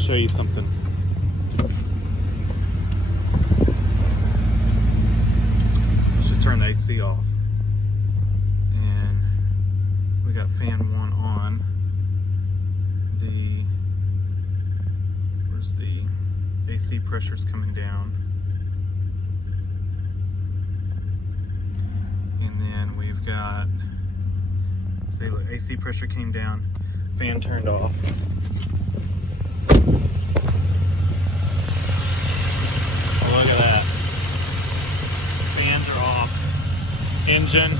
show you something. Let's just turn the AC off. And we got fan 1 on. Where's the AC pressure's coming down. And then we've got, see, look, AC pressure came down, fan turned off. Oh, look at that. Fans are off. Engine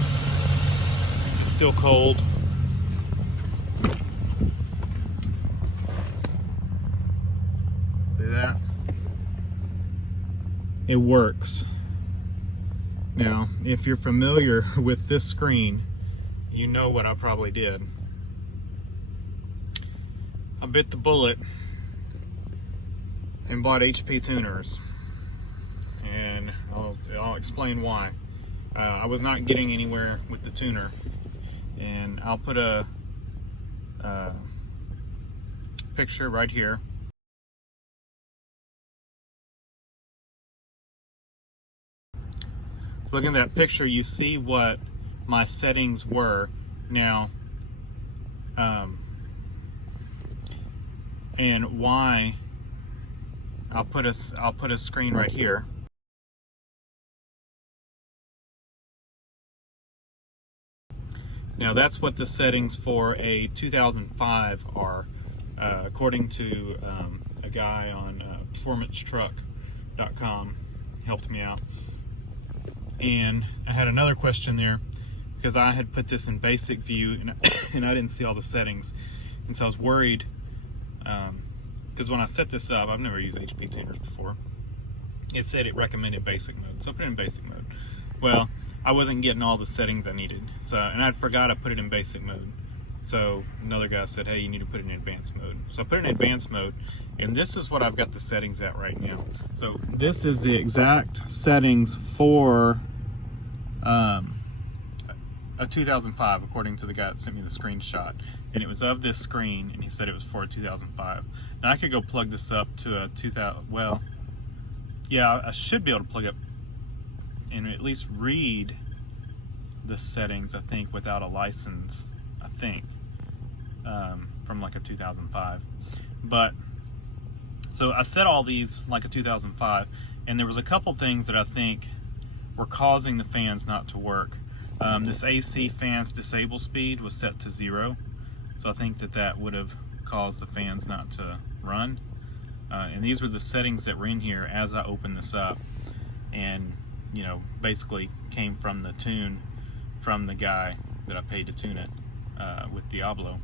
still cold. See that? It works. Now, if you're familiar with this screen, you know what I probably did. I bit the bullet and bought HP tuners, and I'll explain why. I was not getting anywhere with the tuner, and I'll put a picture right here. Looking at that picture, you see what my settings were now, and why. I'll put a screen right here. Now that's what the settings for a 2005 are, according to a guy on performancetruck.com helped me out. And I had another question there because I had put this in basic view and I didn't see all the settings, and so I was worried because when I set this up, I've never used HP tuners before. It said it recommended basic mode, so I put it in basic mode. Well, I wasn't getting all the settings I needed, and I forgot I put it in basic mode. So another guy said, hey, you need to put it in advanced mode. So I put it in advanced mode, and this is what I've got the settings at right now. So this is the exact settings for a 2005, according to the guy that sent me the screenshot. And it was of this screen, and he said it was for a 2005. Now I could go plug this up to a 2000, well, yeah, I should be able to plug up and at least read the settings, I think, without a license, I think, from like a 2005. But, so I set all these like a 2005, and there was a couple things that I think were causing the fans not to work. This AC fan's disable speed was set to 0, so I think that would have caused the fans not to run. And these were the settings that were in here as I opened this up, and you know, basically came from the tune from the guy that I paid to tune it with Diablo.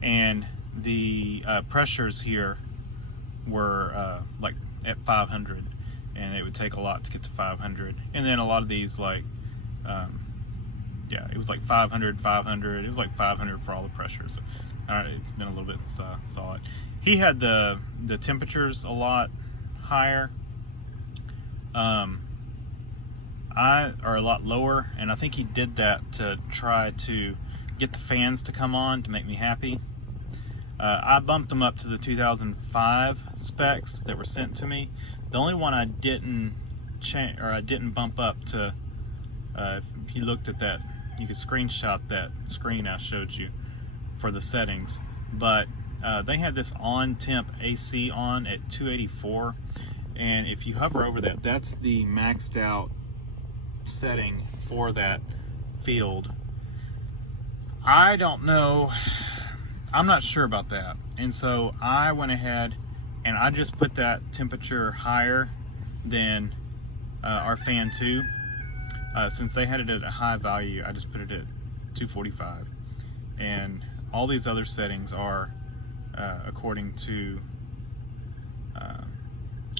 And the pressures here were like at 500, and it would take a lot to get to 500. And then a lot of these, like yeah, it was like 500, 500. It was like 500 for all the pressures. It's been a little bit since I saw it. He had the temperatures a lot higher. Are a lot lower, and I think he did that to try to get the fans to come on to make me happy. I bumped them up to the 2005 specs that were sent to me. The only one I didn't change, or I didn't bump up to, if you looked at that, you could screenshot that screen I showed you for the settings, but they had this on temp AC on at 284, and if you hover over that, that's the maxed out setting for that field. I don't know, I'm not sure about that, and so I went ahead and I just put that temperature higher than our fan 2. Since they had it at a high value, I just put it at 245, and all these other settings are according to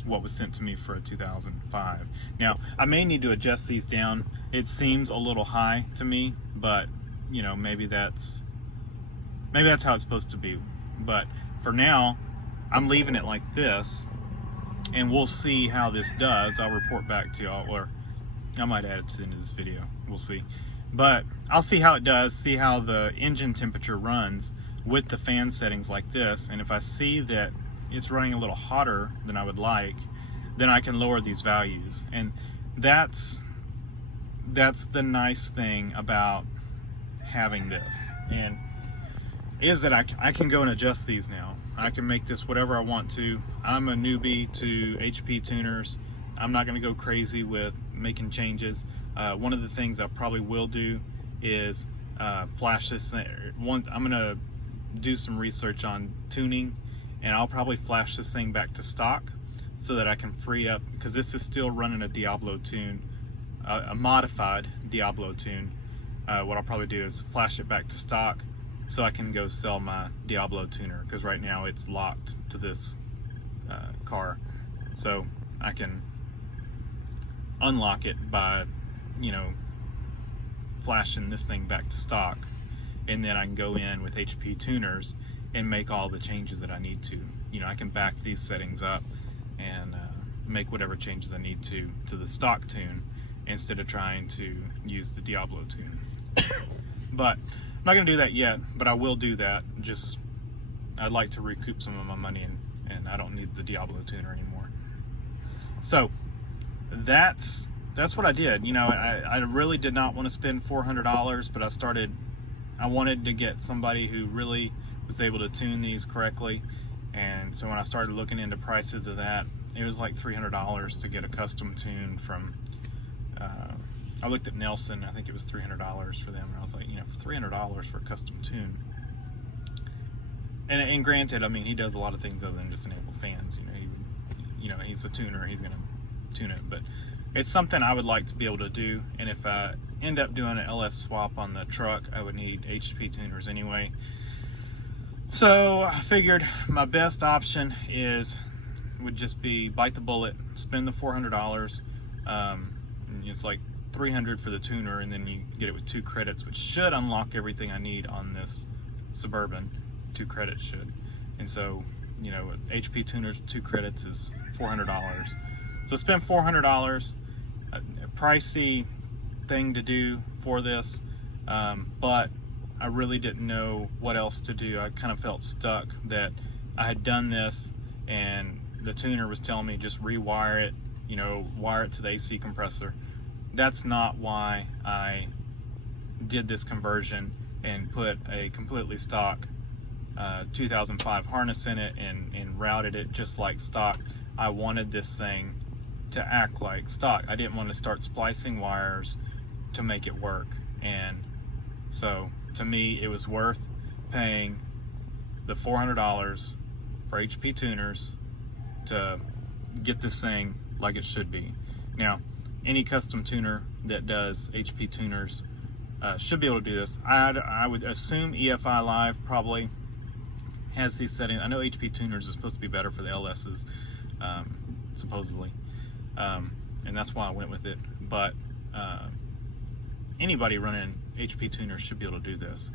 what was sent to me for a 2005. Now, I may need to adjust these down. It seems a little high to me, but you know, maybe that's how it's supposed to be. But for now, I'm leaving it like this, and we'll see how this does. I'll report back to y'all, or I might add it to the end of this video. We'll see. But I'll see how it does, see how the engine temperature runs with the fan settings like this, and if I see that it's running a little hotter than I would like, then I can lower these values. And that's the nice thing about having this, and is that I can go and adjust these now. I can make this whatever I want to. I'm a newbie to HP tuners. I'm not going to go crazy with making changes. One of the things I probably will do is flash this thing. I'm going to do some research on tuning, and I'll probably flash this thing back to stock so that I can free up, because this is still running a Diablo tune, a modified Diablo tune. What I'll probably do is flash it back to stock so I can go sell my Diablo tuner, because right now it's locked to this car. So I can unlock it by, you know, flashing this thing back to stock, and then I can go in with HP tuners and make all the changes that I need to. You know, I can back these settings up and make whatever changes I need to the stock tune, instead of trying to use the Diablo tune. But I'm not going to do that yet, but I will do that. Just, I'd like to recoup some of my money, and I don't need the Diablo tuner anymore. So that's what I did. You know, I really did not want to spend $400, but I wanted to get somebody who really was able to tune these correctly. And so when I started looking into prices of that, it was like $300 to get a custom tune from, I looked at Nelson. I think it was $300 for them, and I was like, you know, for $300 for a custom tune. And granted, I mean, he does a lot of things other than just enable fans. You know, he's a tuner. He's gonna tune it, but it's something I would like to be able to do. And if I end up doing an LS swap on the truck, I would need HP tuners anyway. So I figured my best option would just be bite the bullet, spend the $400. It's like $300 for the tuner, and then you get it with 2 credits, which should unlock everything I need on this Suburban. 2 credits should. And so, you know, with HP tuners, 2 credits is $400. So spend $400. A pricey thing to do for this, but I really didn't know what else to do. I kind of felt stuck that I had done this and the tuner was telling me just rewire it, you know, wire it to the AC compressor. That's not why I did this conversion and put a completely stock 2005 harness in it and routed it just like stock. I wanted this thing to act like stock. I didn't want to start splicing wires to make it work. And so to me, it was worth paying the $400 for HP tuners to get this thing like it should be. Now, any custom tuner that does HP tuners should be able to do this. I would assume EFI Live probably has these settings. I know HP tuners is supposed to be better for the LSs, supposedly, and that's why I went with it. But anybody running HP tuners should be able to do this.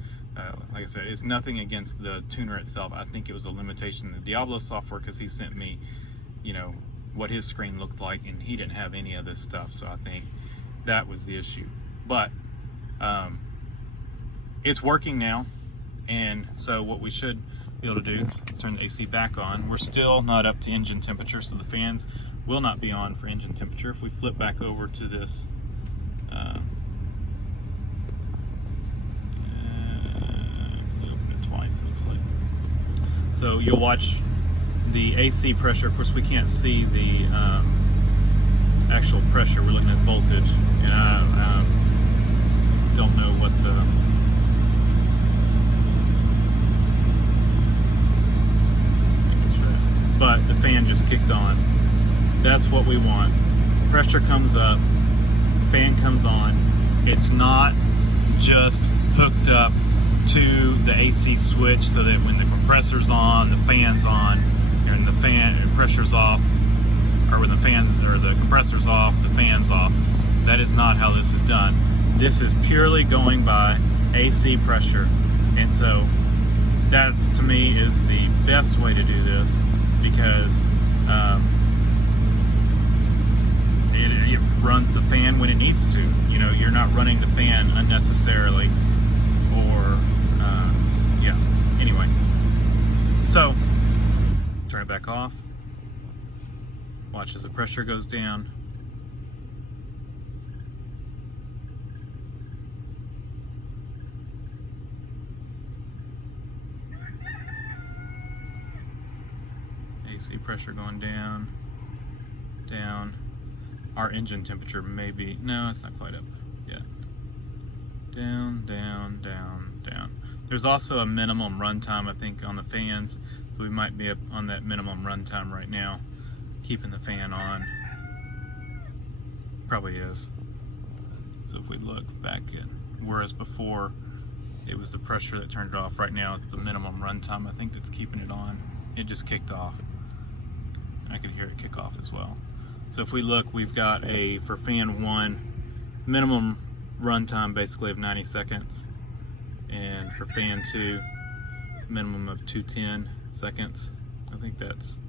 Like I said, it's nothing against the tuner itself. I think it was a limitation in the Diablo software, because he sent me, you know, what his screen looked like, and he didn't have any of this stuff. So I think that was the issue. But it's working now, and so what we should be able to do is turn the AC back on. We're still not up to engine temperature, so the fans will not be on for engine temperature. If we flip back over to this open it twice, it looks like. So you'll watch the AC pressure. Of course, we can't see the actual pressure. We're looking at voltage, and I don't know what the but the fan just kicked on. That's what we want. Pressure comes up, fan comes on. It's not just hooked up to the AC switch so that when the compressor's on, the fan's on, and the fan pressure's off, or when the fan or the compressor's off, the fan's off. That is not how this is done. This is purely going by AC pressure, and so that to me is the best way to do this, because it runs the fan when it needs to. You know, you're not running the fan unnecessarily, or yeah. Anyway, so turn it back off. Watch as the pressure goes down. AC pressure going down, down. Our engine temperature may be, no, it's not quite up yet. Down, down, down, down. There's also a minimum runtime, I think, on the fans. So we might be up on that minimum runtime right now, keeping the fan on. Probably is. So if we look back at, whereas before it was the pressure that turned it off, right now it's the minimum runtime, I think, that's keeping it on. It just kicked off. I could hear it kick off as well. So if we look, we've got a, for fan 1, minimum runtime basically of 90 seconds. And for fan 2, minimum of 210 seconds. I think that's,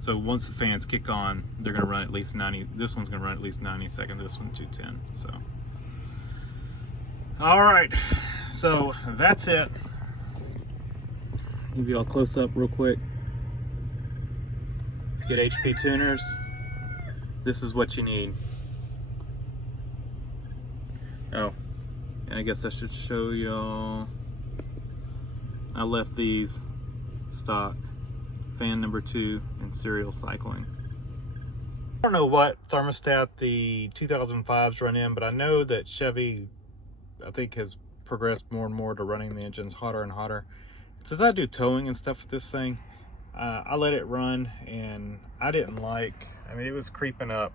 so once the fans kick on, they're gonna run at least 90, this one's gonna run at least 90 seconds, this one 210, so. All right, so that's it. Give you all close up real quick. Get HP tuners. This is what you need. Oh, and I guess I should show y'all. I left these stock, fan number 2 and serial cycling. I don't know what thermostat the 2005s run in, but I know that Chevy, I think, has progressed more and more to running the engines hotter and hotter. Since I do towing and stuff with this thing, I let it run, and I didn't like, I mean, it was creeping up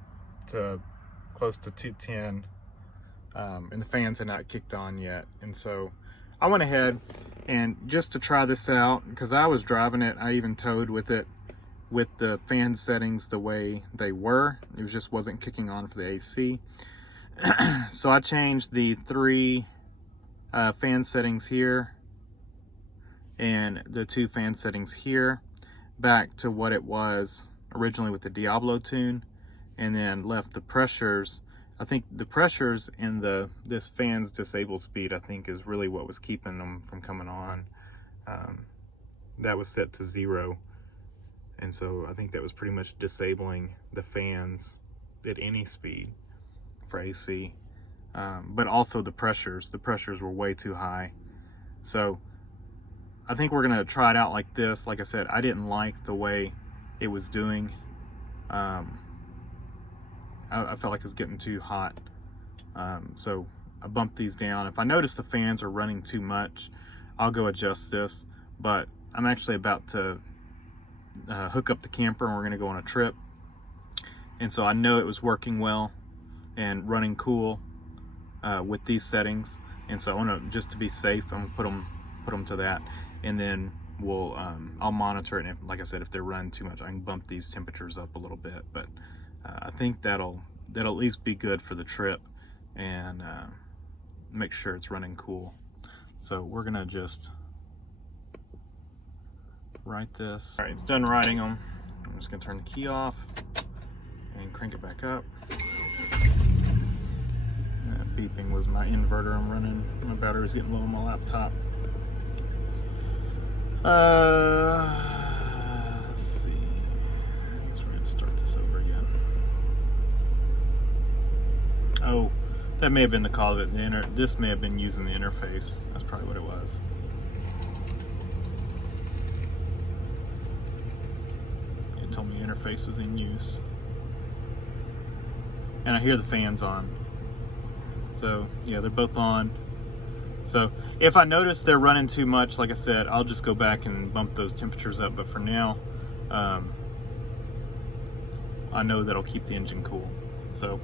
to close to 210, and the fans had not kicked on yet. And so I went ahead, and just to try this out, because I was driving it, I even towed with it with the fan settings the way they were. It just wasn't kicking on for the AC. So I changed the 3 fan settings here and the 2 fan settings here back to what it was originally with the Diablo tune, and then left the pressures. I think the pressures in this fan's disable speed, I think, is really what was keeping them from coming on. That was set to 0, and so I think that was pretty much disabling the fans at any speed for AC. But also the pressures were way too high. So I think we're gonna try it out like this. Like I said, I didn't like the way it was doing. I felt like it was getting too hot. So I bumped these down. If I notice the fans are running too much, I'll go adjust this. But I'm actually about to hook up the camper, and we're gonna go on a trip. And so I know it was working well and running cool with these settings. And so I wanna, just to be safe, I'm gonna put them to that. And then we'll I'll monitor it, and if, like I said, if they're running too much, I can bump these temperatures up a little bit. But I think that'll at least be good for the trip, and make sure it's running cool. So we're gonna just write this. All right, it's done writing them. I'm just gonna turn the key off and crank it back up. That beeping was my inverter I'm running. My battery's getting low on my laptop. Let's see. I guess we're gonna start this over again. Oh, that may have been the cause of it. This may have been using the interface. That's probably what it was. It told me interface was in use. And I hear the fans on. So yeah, they're both on. So if I notice they're running too much, like I said, I'll just go back and bump those temperatures up. But for now, I know that'll keep the engine cool. So,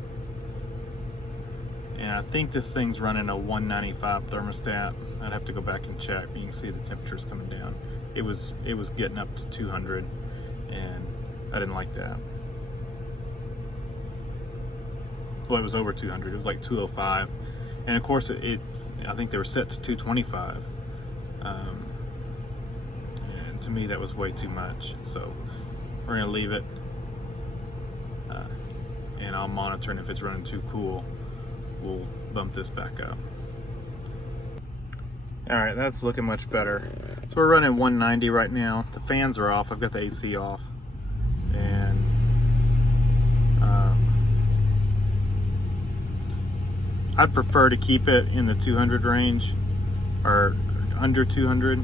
and I think this thing's running a 195 thermostat. I'd have to go back and check, but you can see the temperatures coming down. It was getting up to 200, and I didn't like that. Well, it was over 200. It was like 205. And of course, I think they were set to 225. And to me, that was way too much. So we're gonna leave it, and I'll monitor, and if it's running too cool, we'll bump this back up. All right, that's looking much better. So we're running 190 right now. The fans are off. I've got the AC off. And I'd prefer to keep it in the 200 range or under 200.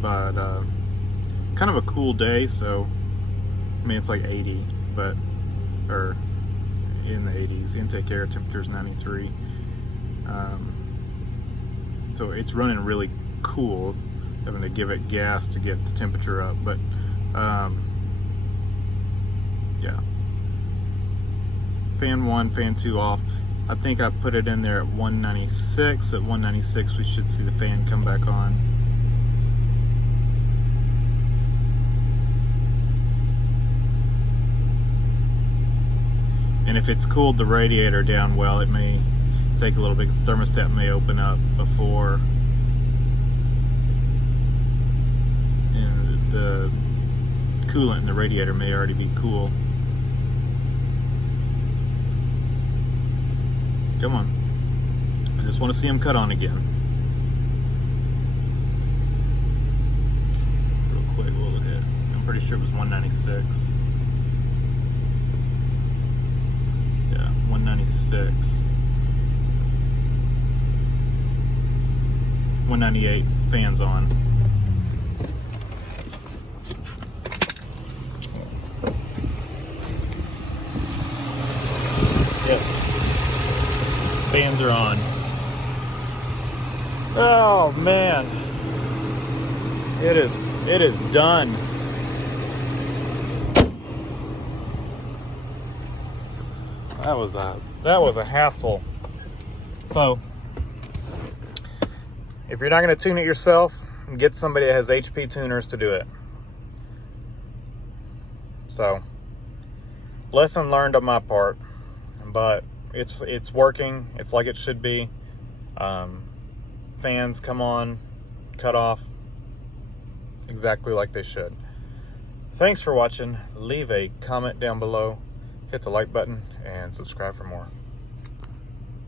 But it's kind of a cool day, so I mean it's like 80, but or in the 80s. Intake air temperature is 93. So it's running really cool. Having to give it gas to get the temperature up, but yeah. Fan 1, fan 2 off. I think I put it in there at 196. At 196 we should see the fan come back on. And if it's cooled the radiator down well, it may take a little bit. The thermostat may open up before, and the coolant in the radiator may already be cool. Come on. I just want to see them cut on again. Real quick, we'll look at it. I'm pretty sure it was 196. Yeah, 196. 198, fans on. Yep. Fans are on. Oh man. It is done. That was a hassle. So if you're not going to tune it yourself, get somebody that has HP tuners to do it. So lesson learned on my part, but it's working. It's like it should be. Fans come on, cut off exactly like they should. Thanks for watching. Leave a comment down below, hit the like button, and subscribe for more.